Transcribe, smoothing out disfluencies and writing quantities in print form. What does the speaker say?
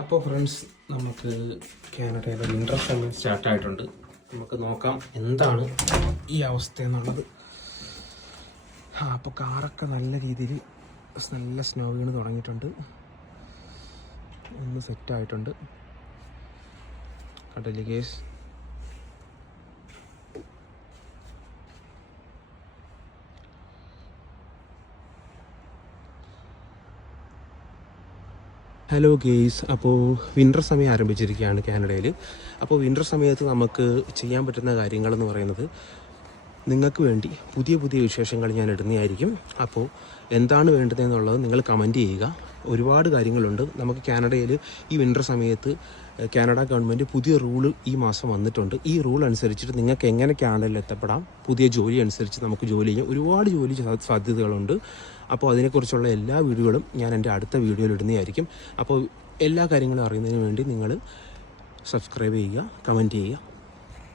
അപ്പോൾ ഫ്രണ്ട്സ്, നമുക്ക് കാനഡയിലെ വിൻ്റർ സെമൻ സ്റ്റാർട്ടായിട്ടുണ്ട്. നമുക്ക് നോക്കാം എന്താണ് ഈ അവസ്ഥ എന്നുള്ളത്. അപ്പോൾ കാറൊക്കെ നല്ല രീതിയിൽ നല്ല സ്നോ വീണ് തുടങ്ങിയിട്ടുണ്ട്. ഒന്ന് സെറ്റായിട്ടുണ്ട്. കണ്ടില്ലേ കേസ്? ഹലോ ഗെയ്സ്, അപ്പോൾ വിൻ്റർ സമയം ആരംഭിച്ചിരിക്കുകയാണ് കാനഡയിൽ. അപ്പോൾ വിൻ്റർ സമയത്ത് നമുക്ക് ചെയ്യാൻ പറ്റുന്ന കാര്യങ്ങളെന്ന് പറയുന്നത്, നിങ്ങൾക്ക് വേണ്ടി പുതിയ പുതിയ വിശേഷങ്ങൾ ഞാൻ ഇടുന്നതായിരിക്കും. അപ്പോൾ എന്താണ് വേണ്ടതെന്നുള്ളത് നിങ്ങൾ കമൻറ്റ് ചെയ്യുക. ഒരുപാട് കാര്യങ്ങളുണ്ട്. നമുക്ക് കാനഡയിൽ ഈ വിൻ്റർ സമയത്ത് കാനഡ ഗവൺമെൻറ് പുതിയ റൂള് ഈ മാസം വന്നിട്ടുണ്ട്. ഈ റൂൾ അനുസരിച്ചിട്ട് നിങ്ങൾക്ക് എങ്ങനെ കാനഡയിൽ എത്തപ്പെടാം, പുതിയ ജോലി അനുസരിച്ച് നമുക്ക് ജോലി ചെയ്യാം. ഒരുപാട് ജോലി സാധ്യതകളുണ്ട്. അപ്പോൾ അതിനെക്കുറിച്ചുള്ള എല്ലാ വീഡിയോകളും ഞാൻ എൻ്റെ അടുത്ത വീഡിയോയിൽ ഇടുന്നതായിരിക്കും. അപ്പോൾ എല്ലാ കാര്യങ്ങളും അറിയുന്നതിന് വേണ്ടി നിങ്ങൾ സബ്സ്ക്രൈബ് ചെയ്യുക, കമൻറ്റ് ചെയ്യുക.